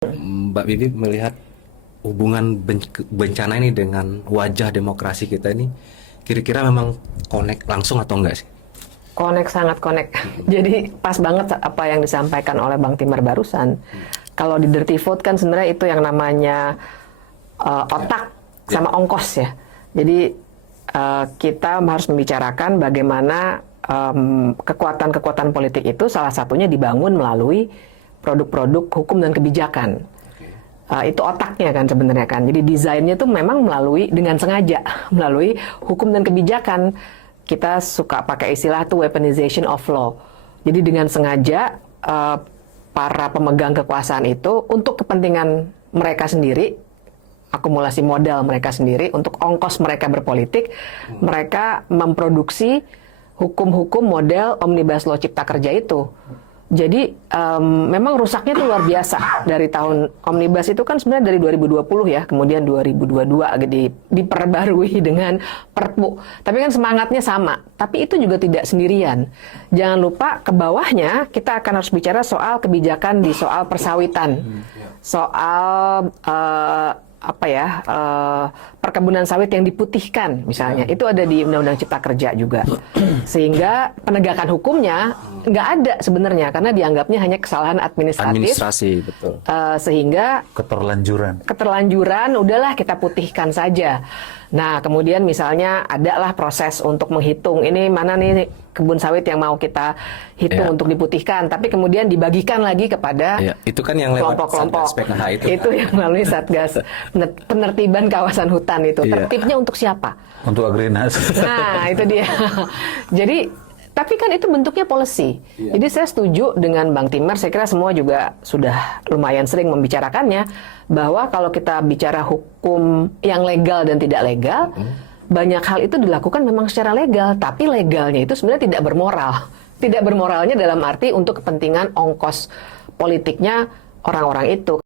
Mbak Bibi melihat hubungan bencana ini dengan wajah demokrasi kita ini kira-kira memang connect langsung atau enggak sih? Connect, sangat connect. Jadi pas banget apa yang disampaikan oleh Bang Timar barusan. Kalau di Dirty Vote kan sebenarnya itu yang namanya otak sama ongkos ya. Jadi kita harus membicarakan bagaimana kekuatan-kekuatan politik itu salah satunya dibangun melalui produk-produk hukum dan kebijakan. Itu otaknya kan sebenarnya kan. Jadi desainnya tuh memang dengan sengaja melalui hukum dan kebijakan. Kita suka pakai istilah tuh weaponization of law. Jadi dengan sengaja para pemegang kekuasaan itu untuk kepentingan mereka sendiri, akumulasi modal mereka sendiri, untuk ongkos mereka berpolitik, mereka memproduksi hukum-hukum model Omnibus Law Cipta Kerja itu. Jadi memang rusaknya itu luar biasa. Dari tahun Omnibus itu kan sebenarnya dari 2020 ya, kemudian 2022 diperbarui dengan Perpu. Tapi kan semangatnya sama. Tapi itu juga tidak sendirian. Jangan lupa ke bawahnya kita akan harus bicara soal kebijakan di soal persawitan, soal perkebunan sawit yang diputihkan misalnya, itu ada di Undang-Undang Cipta Kerja juga. Sehingga penegakan hukumnya nggak ada sebenarnya karena dianggapnya hanya kesalahan Administrasi, betul. Sehingga keterlanjuran udahlah kita putihkan saja. Nah, kemudian misalnya adalah proses untuk menghitung ini mana nih kebun sawit yang mau kita hitung untuk diputihkan, tapi kemudian dibagikan lagi kepada itu kan yang lewat kelompok-kelompok. Satgas PKH itu. Yang melalui Satgas penertiban kawasan hutan itu. Tertibnya untuk siapa? Untuk agrinas. Nah, itu dia. Jadi tapi kan itu bentuknya policy. Jadi saya setuju dengan Bang Timar, saya kira semua juga sudah lumayan sering membicarakannya, bahwa kalau kita bicara hukum yang legal dan tidak legal, banyak hal itu dilakukan memang secara legal, tapi legalnya itu sebenarnya tidak bermoral. Tidak bermoralnya dalam arti untuk kepentingan ongkos politiknya orang-orang itu.